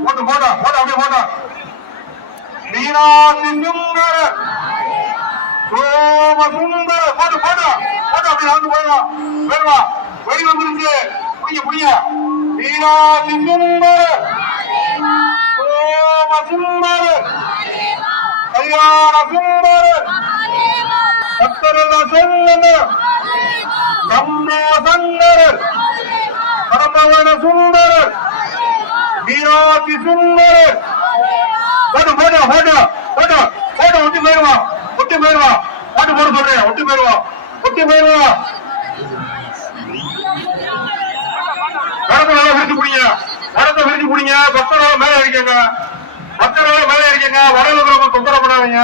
போட்டு போட்டா போட்டா அப்படியே போட்டா மீனாட்சி சுந்தர சோம சுந்தர போட்டு போட்டா போட்டா அப்படி நடந்து போயிடுவா போயிடுவா வெடி வந்துருச்சு புடிங்க புடிங்க மீனாட்சி சுந்தர சோம சுந்தர கல்யாண சுந்தர பக்தரெல்லாம் சொல்லுங்க கம்பா சங்கரர் பரமவன சுந்தரர் மீனாட்சி சுந்தரர் போட்டு போட்டா போட்டா போட்டா போட்டா ஒட்டி போயிடுவா ஒட்டி போயிடுவா பாட்டு போட சொல்றேன் ஒட்டி போயிடுவா ஒட்டி போயிடுவா கடத்தை நல்லா விரிச்சு பிடிங்க கடத்தை விரிச்சு பிடிங்க பக்தரால மேல இருக்கீங்க பக்தரால மேல இருக்கீங்க வடலுக்கு தொந்தரவு பண்ணாதீங்க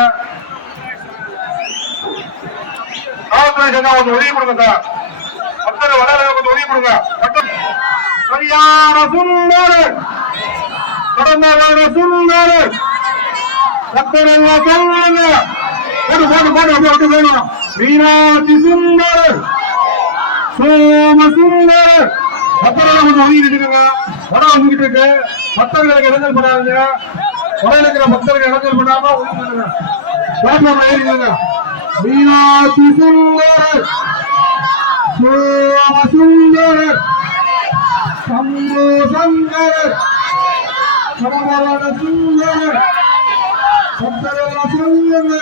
காவல்துறை சேர்ந்தா கொஞ்சம் உதவி கொடுங்க சார் பக்தர் வடலுக்கு கொஞ்சம் உதவி கொடுங்க கல்யாண சுந்தரர் கடந்தவன சுந்தரர் பக்தரெல்லாம் சொல்லுங்க போட்டு போட்டு போட்டு அப்படியே விட்டு போயிடணும் மீனாட்சி சுந்தரர் சோம சுந்தரர் பக்தரெல்லாம் கொஞ்சம் ஒதுங்கி நிற்குங்க வடம் வந்துகிட்டு இருக்கு பக்தர்களுக்கு இடைஞ்சல் பண்ணாதீங்க வடம் இருக்கிற பக்தர்களுக்கு இடைஞ்சல் பண்ணாம ஒதுங்கிடுங்க பிளாட்ஃபார்ம்ல ஏறிங்க மீனாட்சி சுந்தரர் சோம சுந்தரர் சம்பு சங்கரர் பரமவன சுந்தரர் பக்தரெல்லாம் சொல்லுங்க